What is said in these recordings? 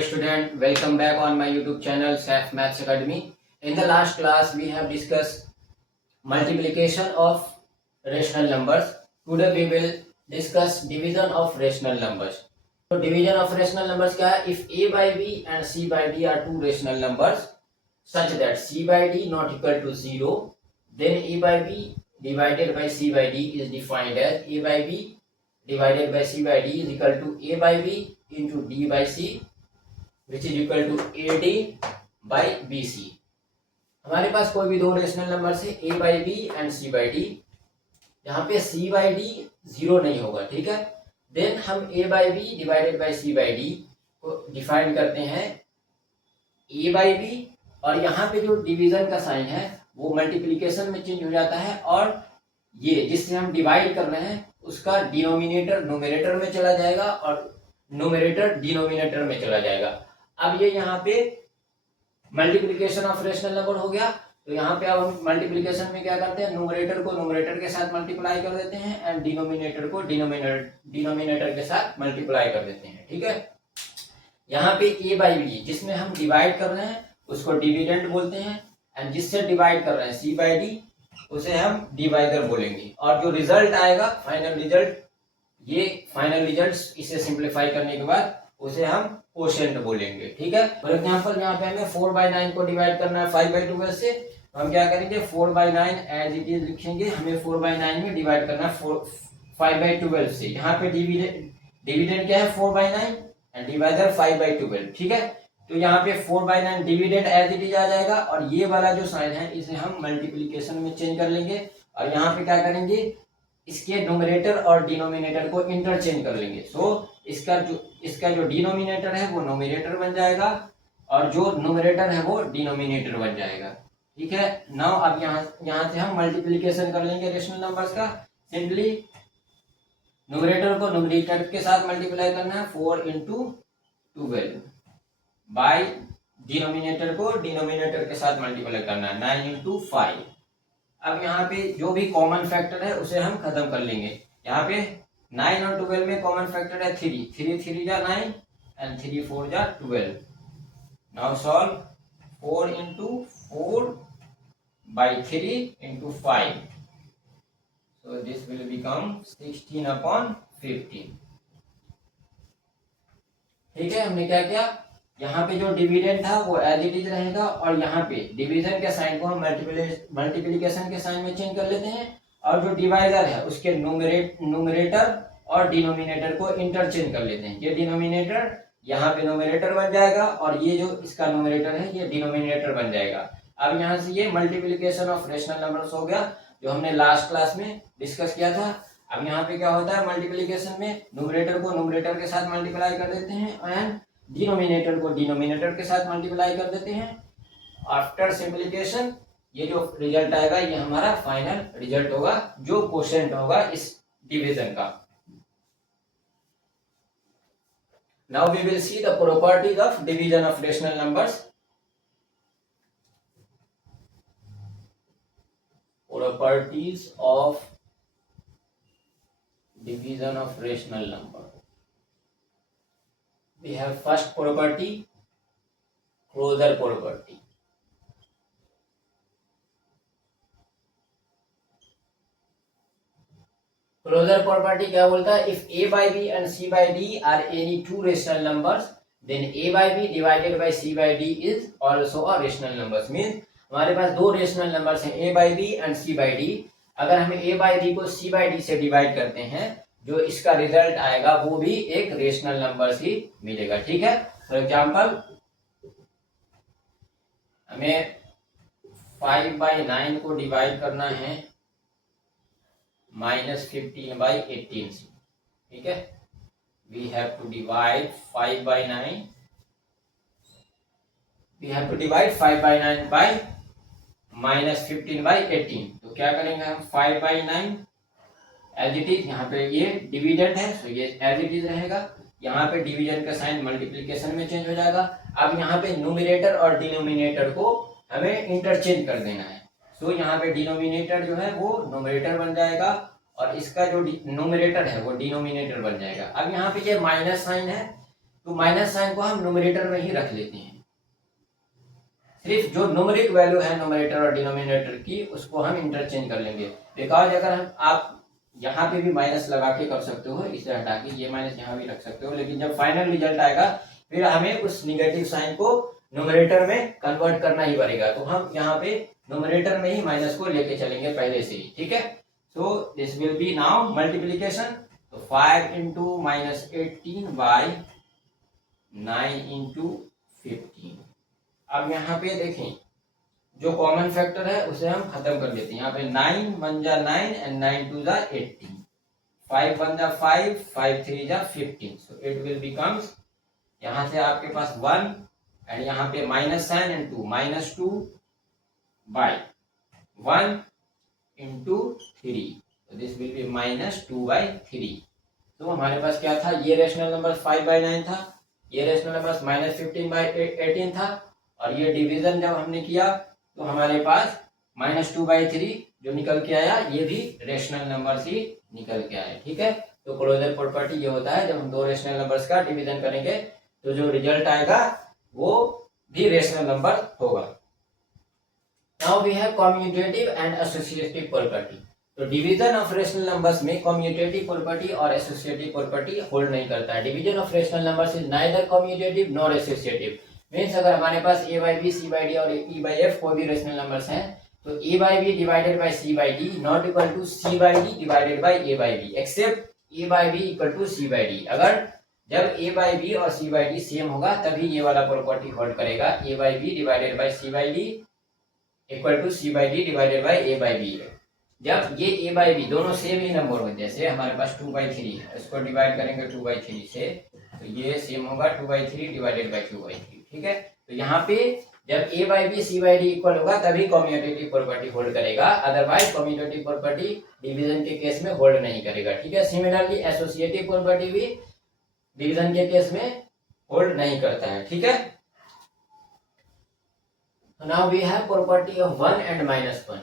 Hello student, welcome back on my YouTube channel SAF Maths Academy. In the last class we have discussed multiplication of rational numbers. Today we will discuss division of rational numbers. So division of rational numbers क्या है? If a by b and c by d are two rational numbers such that c by d not equal to 0, then a by b divided by c by d is defined as a by b divided by c by d is equal to a by b into d by c which is equal to AD by BC. हमारे पास कोई भी दो rational number है a by b and c by d, यहाँ पे c by d zero नहीं होगा, ठीक है। देन हम a by b divided by c by d को डिफाइन करते हैं a by b, और यहाँ पे जो डिवीजन का साइन है वो मल्टीप्लिकेशन में चेंज हो जाता है, और ये जिससे हम डिवाइड कर रहे हैं उसका डिनोमिनेटर न्यूमरेटर में चला जाएगा और न्यूमरेटर डिनोमिनेटर में चला जाएगा। अब ये यहाँ पे मल्टीप्लिकेशन ऑफ रेशनल नंबर हो गया, तो यहाँ पे अब हम मल्टीप्लिकेशन में क्या करते हैं, न्यूमरेटर को न्यूमरेटर के साथ मल्टीप्लाई कर देते हैं एंड डिनोमिनेटर को डिनोमिनेटर के साथ मल्टीप्लाई कर देते हैं, ठीक है। यहाँ पे a बाई b जिसमें हम डिवाइड कर रहे हैं उसको डिविडेंड बोलते हैं, एंड जिससे डिवाइड कर रहे हैं c बाई d उसे हम डिवाइडर बोलेंगे, और जो रिजल्ट आएगा फाइनल रिजल्ट, ये फाइनल रिजल्ट इसे सिंप्लीफाई करने के बाद उसे हम कोशेंट बोलेंगे, ठीक है। फॉर एग्जांपल यहाँ पे हमें 4/9 को डिवाइड करना है 5/12 से, तो हम क्या करेंगे 4/9 एज इट इज लिखेंगे। हमें 4/9 में डिवाइड करना है 5/12 से। यहाँ पे डिविडेंड क्या है 4/9 एंड डिवाइडर 5/12, ठीक है। तो यहाँ पे 4/9 डिविडेंड एज इट इज आ जाएगा, और ये वाला जो साइन है इसे हम मल्टीप्लीकेशन में चेंज कर लेंगे, और यहाँ पे क्या करेंगे इसके न्यूमरेटर और डिनोमिनेटर को इंटरचेंज कर लेंगे। सो इसका जो डिनोमिनेटर है वो न्यूमरेटर बन जाएगा और जो न्यूमरेटर है वो डिनोमिनेटर बन जाएगा, ठीक है। नाउ अब यहाँ से हम मल्टीप्लिकेशन कर लेंगे रेशनल नंबर्स का। सिंपली न्यूमरेटर को न्यूमरेटर के साथ मल्टीप्लाई करना है 4 into 12 बाई डिनोमिनेटर को डिनोमिनेटर के साथ मल्टीप्लाई करना है 9 into 5। अब यहाँ पे जो भी कॉमन फैक्टर है उसे हम खत्म कर लेंगे। यहाँ पे 9 और 12 में कॉमन फैक्टर है 3 3 जा 9 एंड 3 4 जा 12। Now solve 4 into 4 by 3 into 5, so this will become 16/15। ठीक है, हमने क्या किया, यहाँ पे जो डिविडेंड था वो एज इट इज रहेगा, और यहाँ पे डिवीजन के साइन को हम मल्टीप्लिकेशन के साइन में चेंज कर लेते हैं, और जो डिवाइडर है उसके न्यूमरेटर और डिनोमिनेटर को इंटरचेंज कर लेते हैं। ये डिनोमिनेटर यहाँ पे न्यूमरेटर बन जाएगा, और ये जो इसका न्यूमरेटर है ये डिनोमिनेटर बन जाएगा। अब यहाँ से ये मल्टीप्लिकेशन ऑफ रेशनल नंबर्स हो गया जो हमने लास्ट क्लास में डिस्कस किया था। अब यहाँ पे क्या होता है, मल्टीप्लिकेशन में न्यूमरेटर को न्यूमरेटर के साथ मल्टीप्लाई कर देते हैं एंड डिनोमिनेटर को डिनोमिनेटर के साथ मल्टीप्लाई कर देते हैं। आफ्टर सिंप्लीकेशन ये जो रिजल्ट आएगा ये हमारा फाइनल रिजल्ट होगा, जो कोशेंट होगा इस डिवीजन का। Now we will see the properties of division of rational numbers. Properties of division of rational number. We have first property, closure property. Closure property क्या बोलता है, if a by b and c by d are any two rational numbers, then a by b divided by c by d is also a rational numbers। Means हमारे पास दो rational numbers हैं a by B and c by D. अगर हम a by B को c by D से divide करते हैं, जो इसका रिजल्ट आएगा वो भी एक रेशनल नंबर ही मिलेगा, ठीक है। फॉर एग्जांपल हमें 5/9 को डिवाइड करना है -15/18 से, ठीक है। We have to divide 5/9, we have to divide 5/9 by -15/18। तो क्या करेंगे हम 5/9 एज इट इज, यहाँ पे ये डिविडेंड है तो ये एज इट इज रहेगा, यहाँ पे डिवीजन का साइन मल्टीप्लिकेशन में चेंज हो जाएगा। अब यहाँ पे न्यूमरेटर और डिनोमिनेटर को हमें इंटरचेंज कर देना है। तो यहाँ पे डिनोमिनेटर जो है वो न्यूमरेटर बन जाएगा और इसका जो न्यूमरेटर है वो डिनोमिनेटर बन जाएगा। अब यहाँ पे ये माइनस साइन है तो माइनस साइन को हम न्यूमरेटर में ही रख लेते हैं। सिर्फ जो न्यूमेरिक वैल्यू है न्यूमरेटर और डिनोमिनेटर की उसको हम इंटरचेंज कर लेंगे। बिकॉज अगर हम आप यहाँ पे भी माइनस लगा के कर सकते हो, इसे हटा के ये माइनस यहाँ भी रख सकते हो, लेकिन जब फाइनल रिजल्ट आएगा फिर हमें उस निगेटिव साइन को न्यूमरेटर में कन्वर्ट करना ही पड़ेगा। तो हम यहाँ पे न्यूमरेटर में ही माइनस को लेके चलेंगे पहले से ही, ठीक है। सो this will B now multiplication. तो 5 इंटू माइनस 18 बाई 9 इंटू 15। अब यहाँ पे देखें जो कॉमन फैक्टर है उसे हम खत्म कर लेते हैं। यहाँ पे 9 1 जा 9 एंड 9 2 जा 18, 5 1 जा 5, 5 3 जा 15। सो इट विल बिकम्स, यहाँ से आपके पास 1 एंड यहाँ पे minus sign and 2, minus 2 by 1 into 3। तो this will be minus 2 by 3। तो हमारे पास क्या था, ये रेशनल नंबर 5 बाई 9 था, ये रेशनल नंबर माइनस 15 बाई 18 था, और ये डिवीजन जब हमने किया तो हमारे पास माइनस 2 बाई 3 जो निकल के आया, ये भी रेशनल नंबर ही निकल के आया, ठीक है। तो क्लोजर प्रॉपर्टी ये होता है, जब हम दो रेशनल नंबर्स का डिवीजन करेंगे तो जो रिजल्ट आएगा वो भी रेशनल नंबर होगा। Now we have commutative and associative property. तो डिवीजन ऑफ रेशनल नंबर्स में कम्यूटेटिव प्रॉपर्टी और एसोसिएटिव प्रॉपर्टी होल्ड नहीं करता है। Division of rational numbers is neither commutative nor associative. Means अगर हमारे पास a by B, C by D और e बाई एफ कोई भी रेशनल नंबर्स हैं तो a by B divided by C by D not equal to C by D divided by a by B, except a by B equal to C by D. अगर जब a by B और c by D same होगा तभी ये वाला property hold करेगा, a by B divided by C by D equal to C by D divided by a by B. जब ये a बाई बी दोनों सेम ही नंबर हो, जैसे हमारे पास 2 बाई 3 है, इसको डिवाइड करेंगे 2 बाई 3 से तो ये सेम होगा 2 बाई 3 डिवाइडेड बाई 2 बाई 3, ठीक है। तो यहाँ पे जब a by B C by D equal होगा तभी कम्यूटेटिव प्रॉपर्टी होल्ड करेगा, अदरवाइज कम्यूटेटिव प्रॉपर्टी डिवीजन के केस में होल्ड नहीं करेगा, ठीक है। सिमिलरली एसोसिएटिव प्रॉपर्टी भी डिवीजन के केस में होल्ड नहीं करता है, ठीक है। Now we have property of 1 and -1।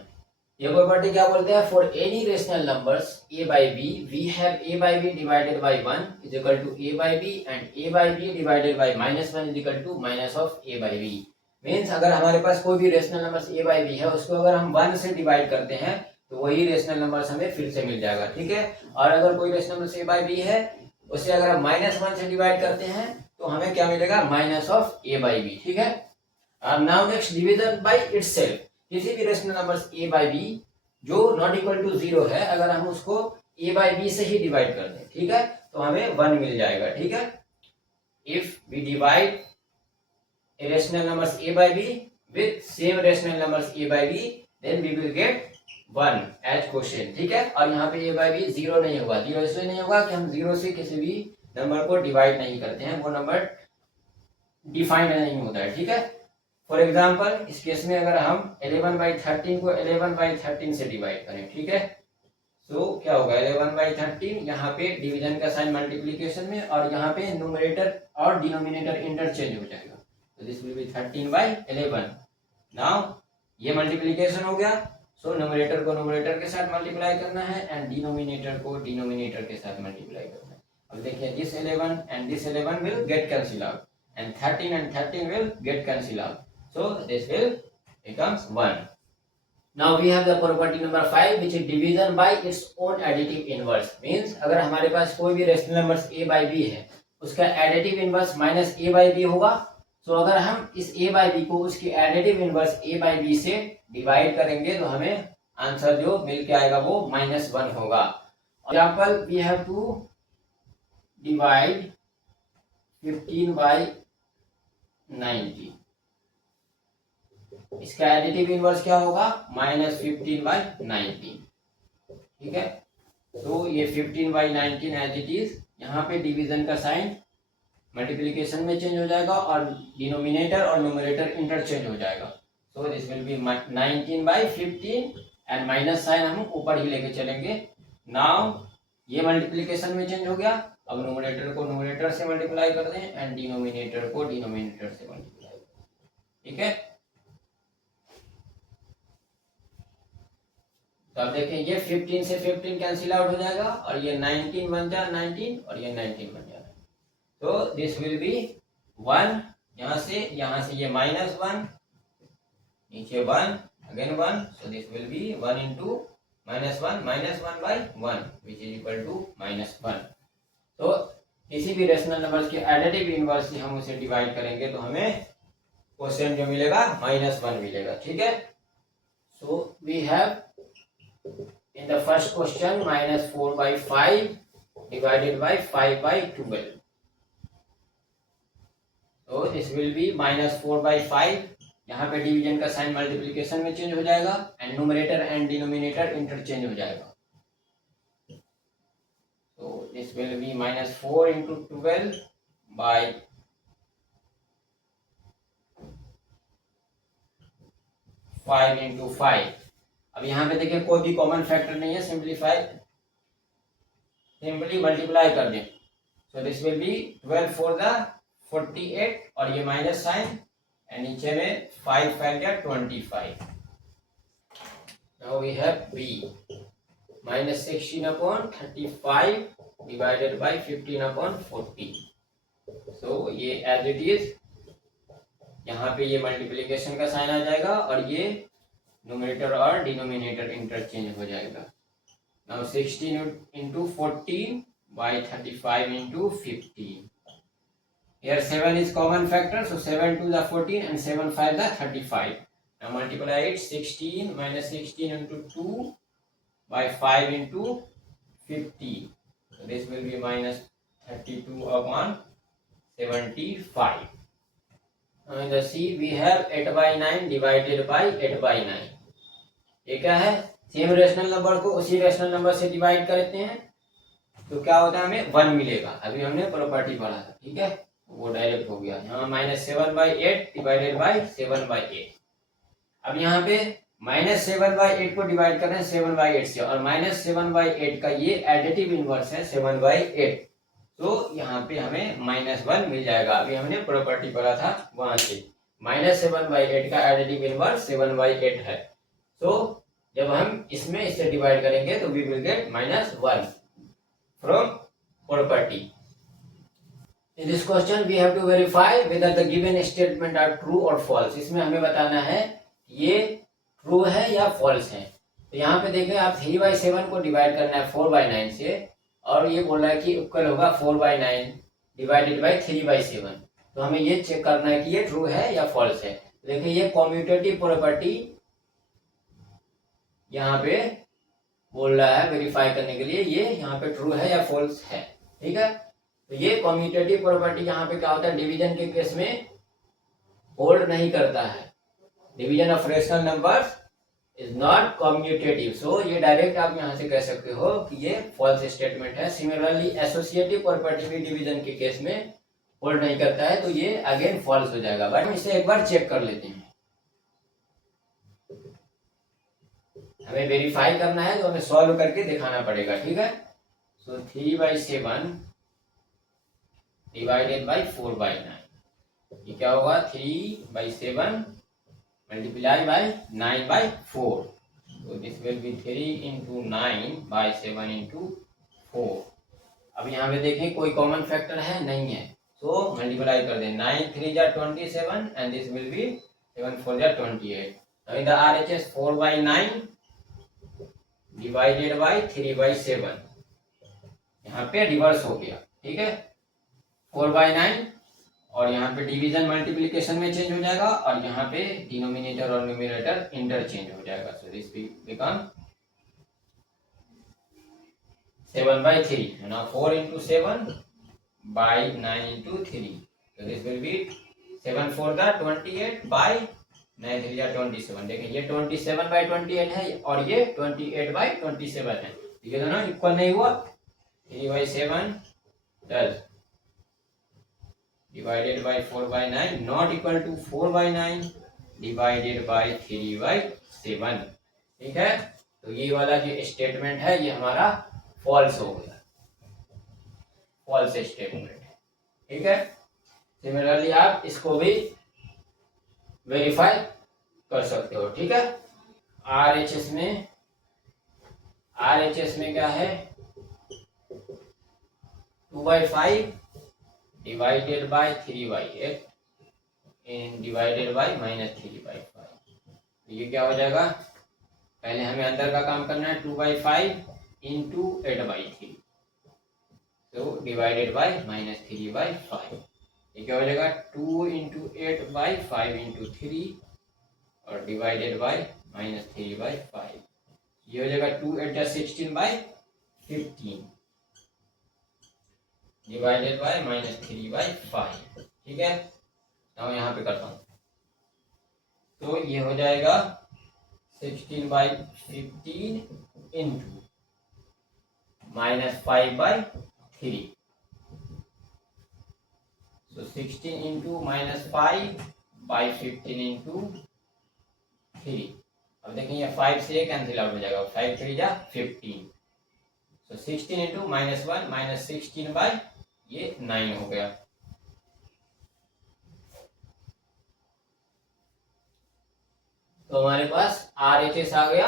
ये प्रॉपर्टी क्या बोलते हैं, for any rational numbers a by B we have a by B divided by 1 is equal to a by B and a by B divided by -1 is equal to minus of a by B. Means अगर हमारे पास कोई भी rational numbers a by B है उसको अगर हम 1 से डिवाइड करते हैं तो वही रेशनल नंबर्स हमें फिर से मिल जाएगा, ठीक है। और अगर कोई rational number a by B है उसे अगर हम -1 से डिवाइड करते हैं तो हमें क्या मिलेगा, minus of a by B, ठीक है। Now next division by itself. किसी भी rational numbers a by B जो नॉट इक्वल टू 0 है, अगर हम उसको a बाई बी से ही डिवाइड कर दें, ठीक है, तो हमें 1 मिल जाएगा, ठीक है। If we divide a rational numbers a by b with same rational numbers a by b then we will get 1 as quotient, ठीक है। और यहाँ पे a by b 0 नहीं होगा, 0 इसलिए नहीं होगा कि हम 0 से किसी भी नंबर को डिवाइड नहीं करते हैं, वो नंबर डिफाइंड नहीं होता है, ठीक है। फॉर एग्जाम्पल इस केस में अगर हम 11 बाई 13 को 11 बाई 13 से डिवाइड करें, ठीक है, तो क्या होगा 11 बाई 13, यहाँ पे डिवीजन का साइन मल्टीप्लीकेशन में और यहाँ पे न्यूमरेटर और डिनोमिनेटर इंटरचेंज हो जाएगा, तो this will B 13 by 11। Now ये मल्टीप्लीकेशन हो गया, सो न्यूमरेटर को न्यूमरेटर के साथ मल्टीप्लाई करना है एंड डिनोमिनेटर को डिनोमिनेटर के साथ मल्टीप्लाई करना है। अब देखिए this 11 and this 11 will get cancel out and 13 and 13 will get cancelled out, so this will becomes 1. Now we have the property number 5 which is division by its own additive inverse। means अगर हमारे पास कोई भी rational numbers a by b है उसका additive inverse minus a by b होगा, तो अगर हम इस a by b को उसके additive inverse a by b से डिवाइड करेंगे तो हमें आंसर जो मिल के आएगा वो -1 होगा। Example we have to divide 15 by 90, इसका एडिटिव इनवर्स क्या होगा -15 बाई 90, ठीक है। तो ये 15 बाई 19 एज इट इज, यहाँ पे डिवीजन का साइन मल्टीप्लिकेशन में चेंज हो जाएगा और डिनोमिनेटर और न्यूमरेटर इंटरचेंज हो जाएगा, so this will be 19 by 15 and minus sign हम ऊपर ही लेके चलेंगे। नाउ ये मल्टीप्लिकेशन में चेंज हो गया, अब न्यूमरेटर को न्यूमरेटर से मल्टीप्लाई कर दें एंड डिनोमिनेटर को डिनोमिनेटर से मल्टीप्लाई कर दें, ठीक है। तो अब देखें ये 15 से 15 कैंसिल आउट हो जाएगा और ये 19 बन जा 19 और ये 19 बन जाएगा, तो दिस विल बी 1, यहाँ से ये -1, नीचे 1, again 1, so this will B 1 into -1 by 1 which is equal to -1. तो किसी भी रेशनल नंबर्स के एडिटिव इनवर्स से हम उसे डिवाइड करेंगे तो हमें क्वेश्चन जो मिलेगा -1 मिलेगा, ठीक है। So we have in the first question -4/5 divided by 5/12. So this will be -4/5. यहाँ पे डिवीजन का साइन मल्टीप्लिकेशन में चेंज हो जाएगा and numerator and denominator interchange हो जाएगा। So this will be -4 into 12 by 5 into 5. अब यहाँ पे देखिए कोई भी कॉमन फैक्टर नहीं है, सिंपली मल्टीप्लाई कर दें। सो दिस विल बी 12 4 द 48 और ये माइनस साइन एंड नीचे में 5 5 या 25। Now we have b -16/35 divided by 15/40। So ये एज इट इज, यहाँ पे ये मल्टीप्लिकेशन का साइन आ जाएगा और ये न्यूमरेटर और डिनोमिनेटर इंटरचेंज हो जाएगा। Now 16 into 14 by 35 into 15. Here 7 is common factor, so 7 to the 14 and 7 5 the 35. Now multiply it. 16 minus 16 into 2 by 5 into 50. So this will be minus 32/75. Now in the C we have 8/9 divided by 8/9. ये क्या है? Same rational number को उसी rational number से divide करते हैं तो क्या होता है, हमें 1 मिलेगा। अभी हमने प्रॉपर्टी पढ़ा था, ठीक है, वो डायरेक्ट हो गया। यहाँ -7/8 डिवाइडेड बाय 7/8। अब यहाँ पे -7/8 को डिवाइड कर रहे हैं 7/8 से और -7/8 का ये एडिटिव इनवर्स है 7/8, तो यहाँ पे हमें -1 मिल जाएगा। अभी हमने प्रॉपर्टी पढ़ा था वहां से, -7/8 का एडिटिव इनवर्स 7/8 है। तो जब हम इसमें इससे डिवाइड करेंगे तो we will get -1 from property. In this question we have to verify whether the given statement are true or false. इसमें हमें बताना है ये ट्रू है या फॉल्स है। तो यहाँ पे देखें आप 3/7 को डिवाइड करना है 4/9 से और ये बोल रहा है कि इक्वल होगा 4/9 डिवाइडेड बाय 3/7। तो हमें ये चेक करना है कि ये ट्रू है या फॉल्स है। देखिए ये कॉम्यूटेटिव प्रॉपर्टी यहाँ पे बोल रहा है वेरीफाई करने के लिए ये यहाँ पे ट्रू है या फॉल्स है, ठीक है। तो ये कम्यूटेटिव प्रॉपर्टी यहाँ पे क्या होता है, डिवीजन के केस में होल्ड नहीं करता है। Division of rational numbers is not commutative, so ये डायरेक्ट आप यहाँ से कह सकते हो कि ये फॉल्स स्टेटमेंट है। सिमिलरली एसोसिएटिव प्रॉपर्टी भी डिवीजन के केस में होल्ड नहीं करता है, तो ये अगेन फॉल्स हो जाएगा। बट हम इसे एक बार चेक कर लेते हैं। हमें वेरीफाई करना है तो हमें सॉल्व करके दिखाना पड़ेगा, ठीक है। सो 3/7 डिवाइडेड बाय 4/9, ये क्या होगा 3/7 मल्टीप्लाई बाय 9/4, तो this will B 3 into 9/7 into 4। अब यहाँ पे देखें कोई कॉमन फैक्टर है नहीं है, तो मल्टीप्लाई कर दें 9 3 जा 27 एंड दिस विल बी 7 4 जा 28। Now in the RHS 4/9 divided by 3/7, यहाँ पे रिवर्स हो गया, ठीक है। 4/9 और यहाँ पे डिवीजन मल्टीप्लिकेशन में चेंज हो जाएगा और यहाँ पे डिनोमिनेटर और न्यूमरेटर इंटरचेंज हो जाएगा। So this become 7/3। Now 4 into 7 by 9 into 3, so this will be 7 4 the 28 by 9 3 या 27। देखिए ये 27/28 है और ये 28/27 है, ये दोनों इक्वल नहीं हुआ। 3/7 does divided by 4/9 not equal to 4/9 divided by 3/7, ठीक है। तो ये वाला जो स्टेटमेंट है ये हमारा फॉल्स हो गया, फॉल्स स्टेटमेंट है, ठीक है। सिमिलरली आप इसको भी वेरीफाई कर सकते हो, ठीक है। RHS में क्या है 2/5 divided by 3/8 in divided by -3/5। ये क्या हो जाएगा, पहले हमें अंदर का काम करना है, 2/5 इंटू 8/3, तो डिवाइडेड बाय -3/5। ये क्या हो जाएगा, 2 इंटू 8/5 इंटू 3 और डिवाइडेड बाय -3/5। ये हो जाएगा 2 8 16/15 डिवाइडेड बाय -3/5। ठीक है, अब यहाँ पे करता हूँ, तो ये हो जाएगा 16/15 इंटू -5/3, so 16 इंटू -5/15 इंटू 3। अब देखें ये 5 से कैंसिल आउट हो जाएगा, 5 3 जा 15, so 16 इंटू -1 -16 बाय ये 9 हो गया। तो हमारे पास RHS आ गया,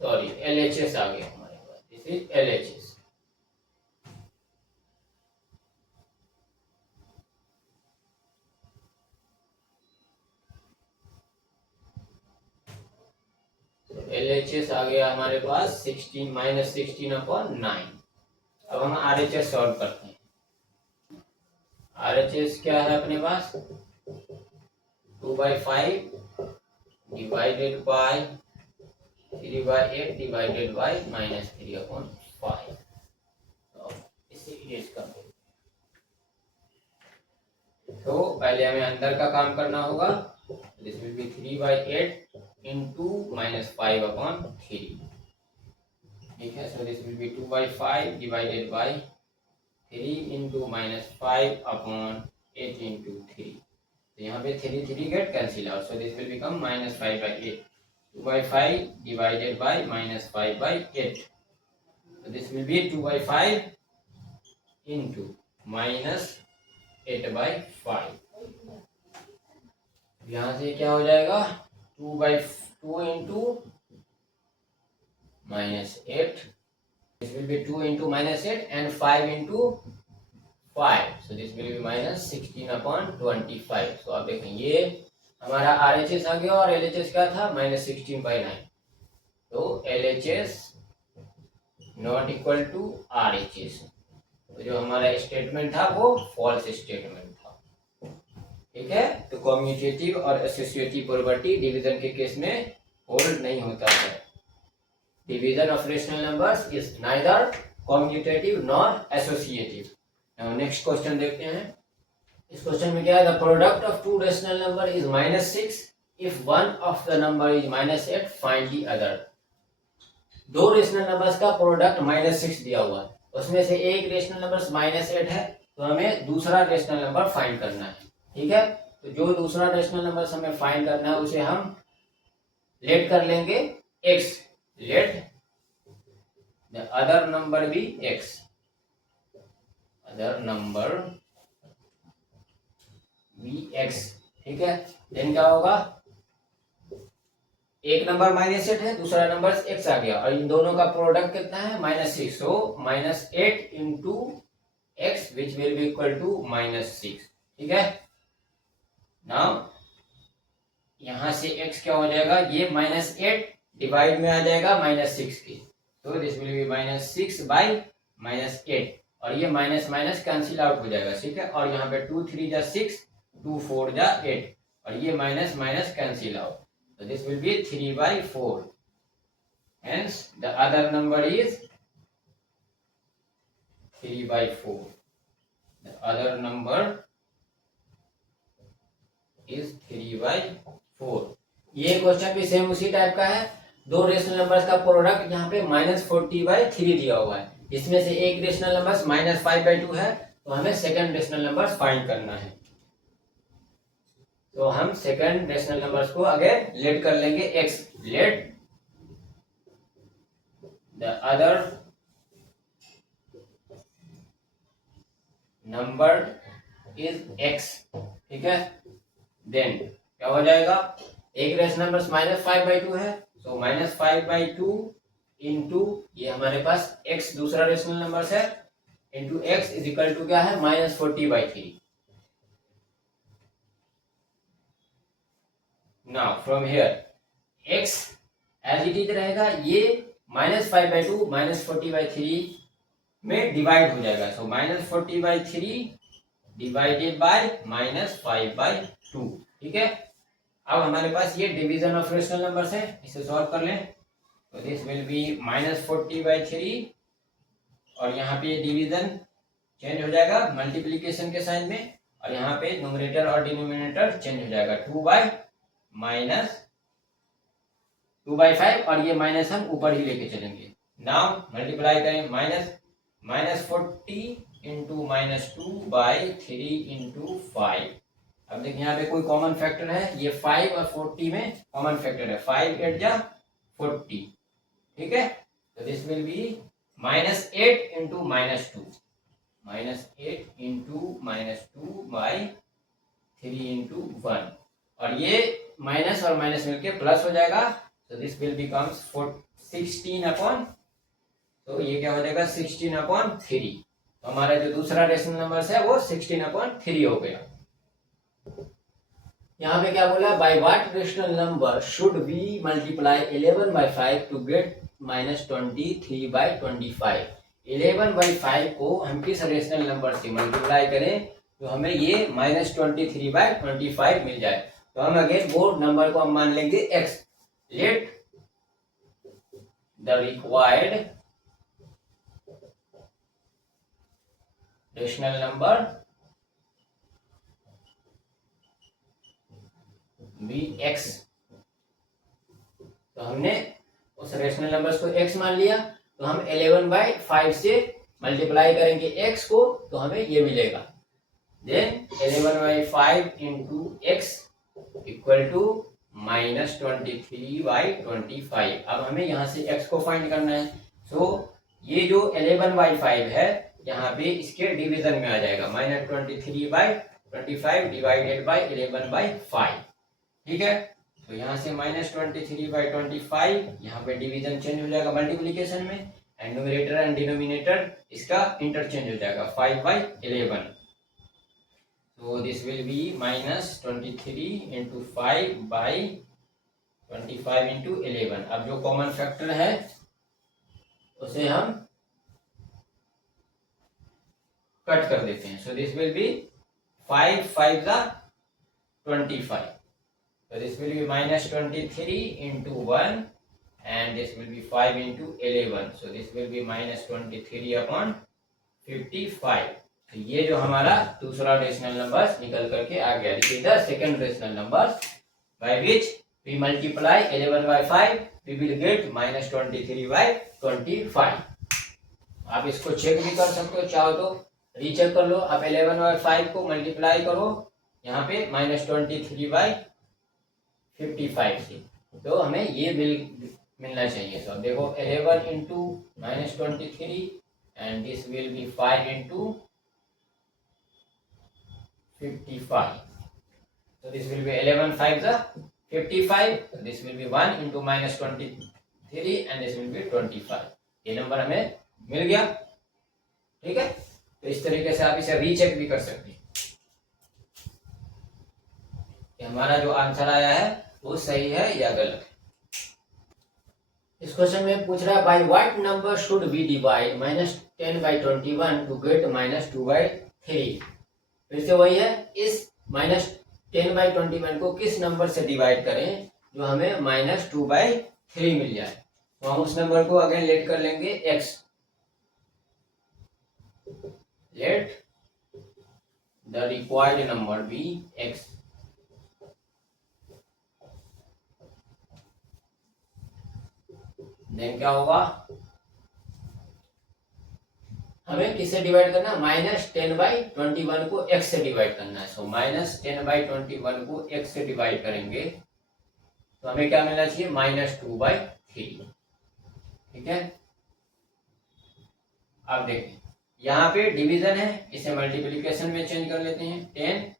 सॉरी LHS आ गया हमारे पास, दिस इज LHS। LHS आ गया हमारे पास 16 -16/9। अब हम RHS सॉल्व करते हैं। RHS क्या है अपने पास, 2/5 डिवाइडेड बाय 3/8 डिवाइडेड बाय -3/5। तो इसे इरेज कर दो। तो पहले हमें अंदर का काम करना होगा, दिस विल बी 3/8 इंटू -5/3। ठीक है, सो this will B 2/5 divided by 3 into -5/8 into 3। तो यहाँ पे 3 3 get cancel out, so this will become -5/8। 2/5 divided by -5/8, so this will be 2/5 into -8/5। यहाँ से क्या हो जाएगा, 2/2 into -8, this will be 2 into -8 and 5 into 5, so this will be -16/25। so आप देखें ये हमारा RHS आ गया और LHS क्या था, -16/9। तो LHS not equal to RHS, तो जो हमारा स्टेटमेंट था वो फॉल्स स्टेटमेंट था। ठीक है, तो कम्यूटेटिव और एसोसिएटिव प्रॉपर्टी डिवीजन के केस में होल्ड नहीं होता है। Division of rational numbers is neither commutative nor associative. Now next question देखते हैं। इस क्वेश्चन में क्या है, the product of two rational number is -6 if one of the number is -8 find the other. दो रेशनल नंबर्स का product -6 दिया हुआ है, उसमें से एक रेशनल नंबर -8 है, तो हमें दूसरा रेशनल नंबर फाइंड करना है। ठीक है, तो जो दूसरा रेशनल नंबर हमें फाइंड करना है उसे हम लेट कर लेंगे x, let the other number भी x, अदर नंबर भी x। ठीक है, देन क्या होगा, एक नंबर -8 है, दूसरा नंबर x आ गया और इन दोनों का प्रोडक्ट कितना है, -6, so -8 into x which will be equal to -6। ठीक है, नाउ यहां से x क्या हो जाएगा, ये -8 डिवाइड में आ जाएगा -6 के, तो दिस विल बी -6/-8 और ये माइनस माइनस कैंसिल आउट हो जाएगा। ठीक है, और यहाँ पे 2 3 जा 6, 2 4 जा 8 और ये minus minus cancel out, so this will be 3/4, hence the other number is 3/4, the other number is 3/4। ये क्वेश्चन भी सेम उसी टाइप का है, दो रेशनल नंबर्स का प्रोडक्ट यहाँ पे -40/3 दिया हुआ है, इसमें से एक रेशनल नंबर -5/2 है, तो हमें सेकंड रेशनल नंबर फाइंड करना है। तो हम सेकंड रेशनल नंबर्स को अगर लेट कर लेंगे x, let the other number is x। ठीक है, देन क्या हो जाएगा, एक रेशनल नंबर -5/2 है, सो -5/2 इंटू ये हमारे पास x दूसरा रेशनल नंबर है into x is equal to क्या है -40/3। Now from here x as it is रहेगा, ये -5/2 -40/3 में डिवाइड हो जाएगा। So -40/3 divided by -5/2। ठीक है, अब हमारे पास ये डिवीजन ऑफ रेशनल नंबर्स है, इसे सॉल्व कर लें। तो दिस विल बी -40/3 और यहाँ पे डिवीजन चेंज हो जाएगा मल्टीप्लीकेशन के साइन में, और यहाँ पे न्यूमरेटर और डिनोमिनेटर चेंज हो जाएगा 2/5 और ये माइनस हम ऊपर ही लेके चलेंगे। नाउ मल्टीप्लाई करें -40 इंटू -2/3 इंटू 5। अब देखिए यहाँ पे कोई कॉमन फैक्टर है, ये 5 और 40 में कॉमन फैक्टर है, 5 8 जा 40। ठीक है, तो this will B -8 into -2, -8 into -2/3 into 1, और ये माइनस और माइनस मिलके प्लस हो जाएगा। तो दिस विल बिकम्स 16 तो ये क्या हो जाएगा 16/3। तो हमारा जो दूसरा रेशनल नंबर है वो 16/3 हो गया। यहाँ पे क्या बोला, by what rational number should we multiply 11/5 to get -23/25। 11/5 को हम किस रेशनल नंबर से मल्टीप्लाई करें तो हमें ये -23/25 मिल जाए। तो हम अगेन वो नंबर को हम मान लेंगे x। Let the required rational number be x। तो हमने उस रेशनल नंबर्स को x मान लिया, तो हम 11/5 से मल्टीप्लाई करेंगे x को, तो हमें ये मिलेगा। Then 11/5 into x equal to -23/25। अब हमें यहाँ से x को फाइंड करना है। सो ये जो 11/5 है यहाँ पे इसके डिवीजन में आ जाएगा, -23/25 डिवाइडेड बाय 11/5। ठीक है, तो यहाँ से -23/25 यहाँ पे डिवीजन चेंज हो जाएगा मल्टीप्लीकेशन में, एंड न्यूमरेटर एंड डिनोमिनेटर इसका इंटरचेंज हो जाएगा 5/11। So this will be -23 into 5/25 into 11। अब जो कॉमन फैक्टर है उसे हम कट कर देते हैं। So this will be 5 5 जा 25। So this will be -23 into 1 and this will be 5 into 11। So this will be -23/55। तो ये जो हमारा दूसरा रेशनल नंबर निकल करके आ गया। This is the second rational number by which we multiply 11/5 we will get -23/25। आप इसको चेक भी कर सकते हो, चाहो तो रीचेक कर लो। आप 11/5 को मल्टीप्लाई करो यहाँ पे -23/55 से, तो हमें ये मिलना चाहिए। तो देखो 11 into -23 and this will B 5 into 55। So this will be 11 5 the 55। So this will be 1 into -23 and this will be 25। ये नंबर हमें मिल गया। ठीक है, तो इस तरीके से आप इसे रीचेक भी कर सकते हैं कि हमारा जो आंसर आया है वो सही है या गलत है। इस क्वेश्चन में पूछ रहा है by what number should we divide -10/21 to get -2/3। फिर से वही है, इस -10/21 को किस नंबर से डिवाइड करें जो हमें -2/3 मिल जाए। तो हम उस नंबर को अगेन लेट कर लेंगे x। Let the required number be x। Then क्या होगा, हमें किससे डिवाइड करना है, -10/21 को x से डिवाइड करना है। सो -10/21 को x से डिवाइड करेंगे तो हमें क्या मिलना चाहिए, -2/3। ठीक है, अब देखिए यहाँ पे डिवीजन है, इसे मल्टीप्लीकेशन में चेंज कर लेते हैं। 10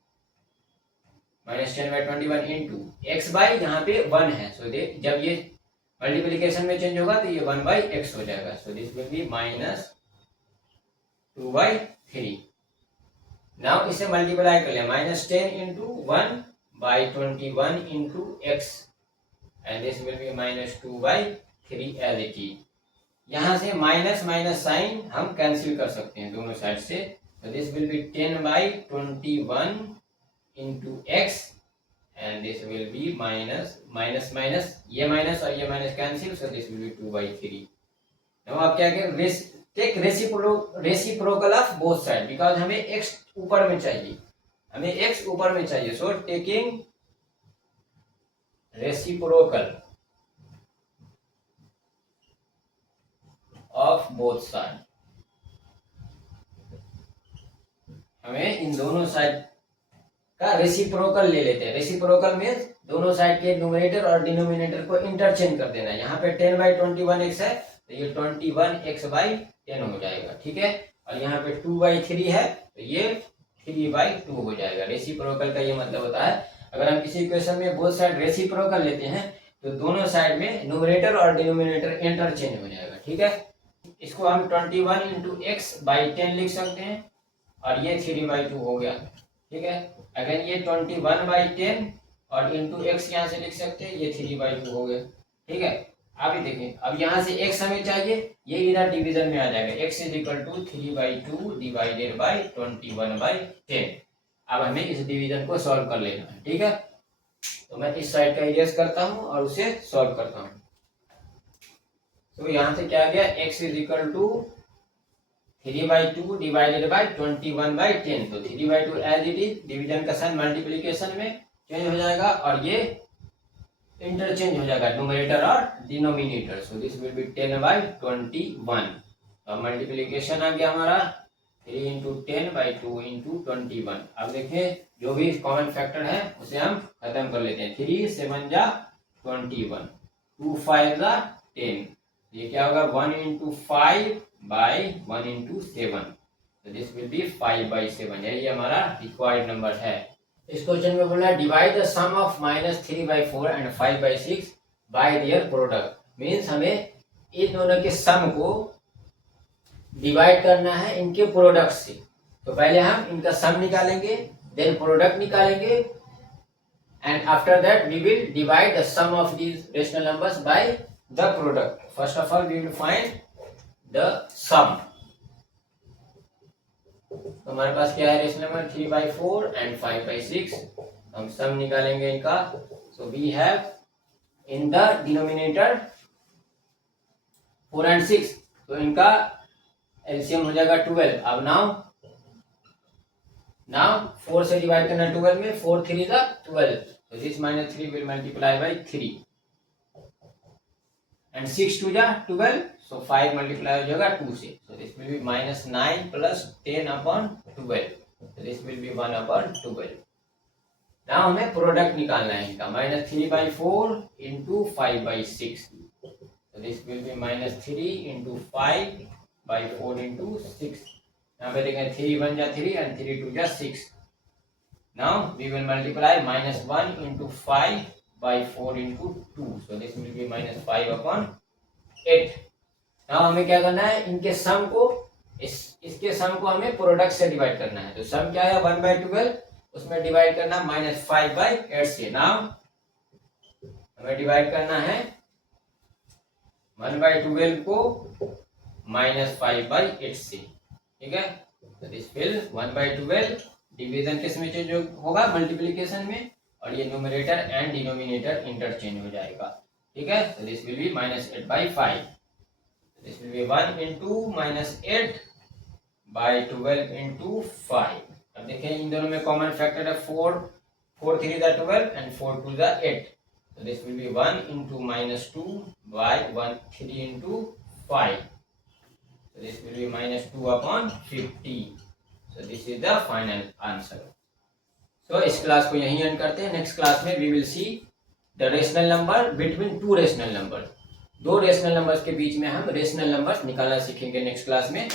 -10/21 इंटू x बाई यहाँ पे 1 है। सो देख जब ये मल्टीप्लीकेशन में चेंज होगा तो ये 1/x हो जाएगा। So this will be -2/3। नाउ इसे मल्टीप्लाई कर लिया, -10 into 1/21 into x and this will be -2/3 as it is. यहाँ से माइनस माइनस साइन हम कैंसिल कर सकते हैं दोनों साइड से। तो this will be 10/21 into x and this will be minus minus minus, ये माइनस और ये minus cancel, so this will be 2/3। Now आप क्या करें, take reciprocal of both side, because हमें x ऊपर में चाहिए, हमें x ऊपर में चाहिए। So taking reciprocal of both side, हमें इन दोनों साइड का रेसिप्रोकल ले लेते हैं। रेसिप्रोकल मीन्स दोनों साइड के न्यूमरेटर और डिनोमिनेटर को इंटरचेंज कर देना है। यहाँ पे 10/21x है तो ये 21x/10 हो जाएगा, ठीक है। और यहाँ पे 2/3 है तो ये 3/2 हो जाएगा। रेसिप्रोकल का ये मतलब होता है, अगर हम किसी इक्वेशन में बोथ साइड रेसिप्रोकल लेते हैं तो दोनों साइड में न्यूमरेटर और डिनोमिनेटर इंटरचेंज हो जाएगा, ठीक है। इसको हम 21 इंटू x/10 लिख सकते हैं और ये 3/2 हो गया, ठीक है। अगर ये 21/10 और इंटू x यहाँ से लिख सकते हैं, ये 3/2 हो गया, ठीक है। अभी देखें, अब यहाँ से x हमें चाहिए, ये इधर डिवीजन में आ जाएगा, x = 3/2 डिवाइडेड बाई 21/10। अब हमें इस डिवीजन को सॉल्व कर लेना है, ठीक है। तो मैं इस साइड का इरेज करता हूँ और उसे सॉल्व करता हूँ। तो यहाँ से क्या आ गया, x = 3/2 डिवाइडेड बाई 21/10। तो 3/2 एज इट इज, डिवीजन का साइन मल्टीप्लीकेशन में चेंज हो जाएगा और ये इंटरचेंज हो जाएगा न्यूमरेटर और denominator. So this will be 10/21। तो मल्टीप्लीकेशन आ गया हमारा 3 × 10/2 × 21। अब देखें जो भी कॉमन फैक्टर है उसे हम खत्म कर लेते हैं। 3 7 जा 21, 2 5 जा 10, ये क्या होगा 1 × 5/1 × 7। तो दिस विल बी 5/7। यही हमारा रिक्वायर्ड नंबर है। इस क्वेश्चन में बोला divide the sum of -3/4 and 5/6 by their product. Means हमें इन दोनों के सम को डिवाइड करना है इनके प्रोडक्ट से। तो पहले हम इनका सम निकालेंगे, देन प्रोडक्ट निकालेंगे and after that we will divide the sum of these rational numbers by the product. First of all we will find the sum. तो हमारे पास क्या है, रेशनल नंबर 3/4 एंड 5/6। हम सम निकालेंगे इनका। So we have in the denominator 4 and 6, तो इनका LCM हो जाएगा 12। अब नाउ 4 से डिवाइड करना 12 में, 4 3 is 12, so this -3 will multiply by 3 and 6 2 जा 12, so 5 मल्टीप्लाई हो जाएगा 2 से, so this will be -9 plus 10/12, so this will be 1/12। now हमें प्रोडक्ट निकालना है इनका, -3/4 into 5/6, so this will be -3 into 5/4 into 6। यहाँ पे देखें 3 1 जा 3 and 3 2 जा 6। now we will multiply -1 into 5/4 into 2, so this will be -5/8। now हमें क्या करना है, इनके सम को इसके सम को हमें प्रोडक्ट से डिवाइड करना है। तो सम क्या है 1/12, उसमें डिवाइड करना -5/8 से। now हमें डिवाइड करना है 1/12 को -5/8 से, ठीक है। तो दिस विल 1/12 डिवीजन किस में चेंज होगा, मल्टीप्लिकेशन में, और ये न्यूमरेटर एंड डिनोमिनेटर इंटरचेंज हो जाएगा, ठीक है। तो this will B -8/5। This will B 1 into -8/12 into 5। अब देखें इन दोनों में कॉमन फैक्टर है 4 3 is 12 and 4 2 is 8। So this will be 1 into -2/1 3 into 5। So this will be -2/50। So this is the final answer। So इस क्लास को यहीं and करते हैं। नेक्स्ट क्लास में we will see the rational number between two rational numbers। दो rational numbers के बीच में हम रेशनल नंबर्स निकालना सीखेंगे नेक्स्ट क्लास में।